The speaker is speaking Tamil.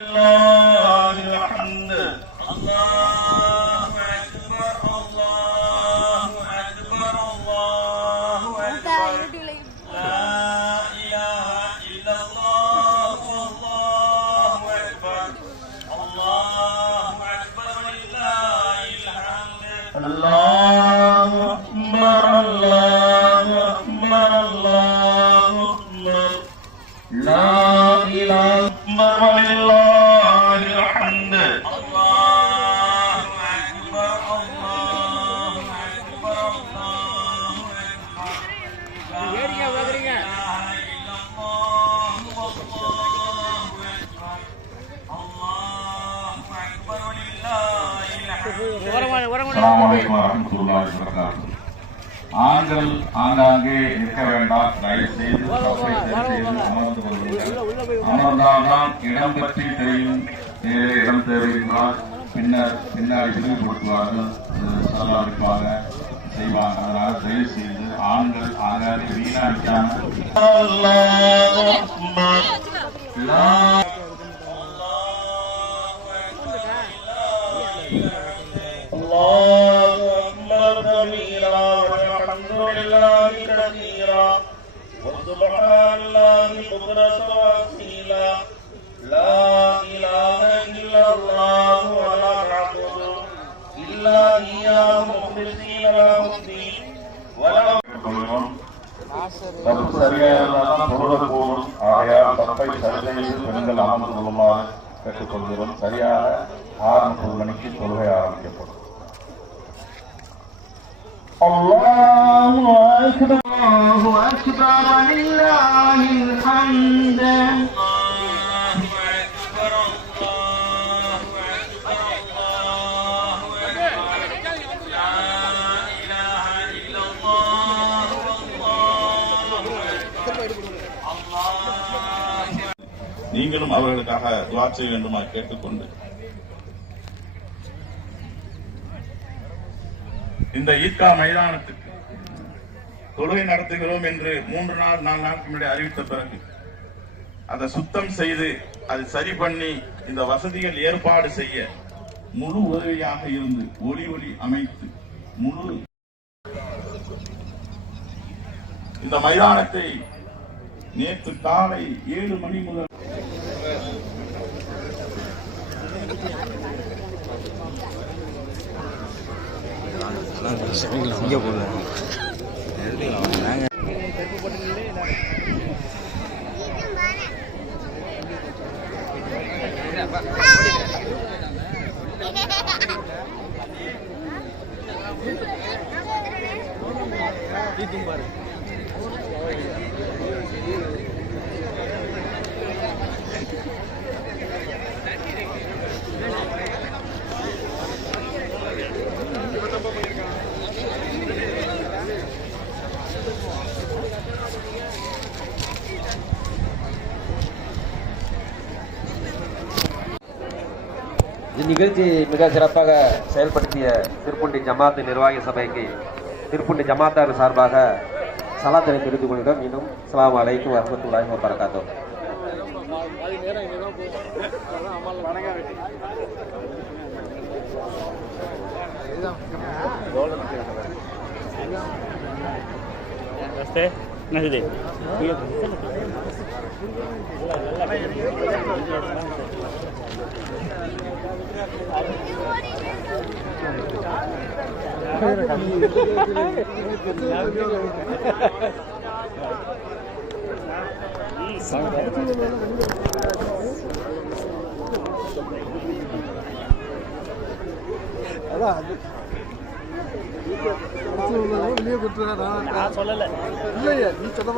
الله الحمد الله أكبر الله أكبر الله أكبر لا إله إلا الله الله أكبر الله أكبر لله الحمد الله أكبر الله أكبر الله أكبر لا إله إلا الله الحمد الله أكبر الله أكبر الله أكبر لا إله إلا الله والله أكبر الله أكبر لله الحمد. السلام عليكم ورحمة الله وبركاته. ஆண்கள் ஆங்காங்கே நிற்க வேண்டாம், தயவு செய்து அமர்ந்து கொள்ளுங்கள். அமர்ந்தால்தான் இடம் பற்றி தெரியும். நேரே இடம் தேவையால் பின்னர் பின்னாடி விரிவுபடுத்துவார்கள், செலவழிப்பாங்க செய்வாங்க. அதனால தயவு செய்து ஆண்கள் ஆங்காங்கே வீணாக்காம لله كثيرا وسبحان الله بكرة وأصيلا لا إله إلا الله ولا نعبد إلا إياه مخلصين له الدين ولو தப்பை சரி செய்து பெண்கள் அமர்ந்து கொள்ளுமாறு கேட்டுக்கொள்கிறோம். சரியாக 6:30 மணிக்கு தொழுகை ஆரம்பிக்கப்படும். الله أكبر الله أكبر ولله الحمد. الله أكبر الله أكبر الله أكبر لا إله إلا الله والله أكبر الله. நீங்களும் அவர்களுக்காக துஆ செய்ய வேண்டுமா கேட்டுக்கொண்டு இந்த ஈத்கா மைதானத்துக்கு தொழுகை நடத்துகிறோம் என்று 3 நாள் 4 நாளுக்கு முன்னாடி அறிவித்த பிறகு அதை சுத்தம் செய்து அதை சரி பண்ணி இந்த வசதிகள் ஏற்பாடு செய்ய முழு உதவியாக இருந்து ஒளி அமைத்து முழு இந்த மைதானத்தை நேற்று காலை 7 மணி முதல் இங்கே போடுவோம். இந்நிகழ்ச்சி மிக சிறப்பாக செயல்படுத்திய திருப்புண்டி ஜமாத்து நிர்வாகி சபைக்கு திருப்புண்டி ஜமாத்தார் சார்பாக சலாத்தினை தெரிவித்துக் கொள்கிறோம். இன்னும் அஸ்ஸலாமு அலைக்கும் வரஹ்மத்துல்லாஹி வபரகாத்துஹு. வெளியே கொடுத்துறா சொல்லல இல்லையா நீ சொன்ன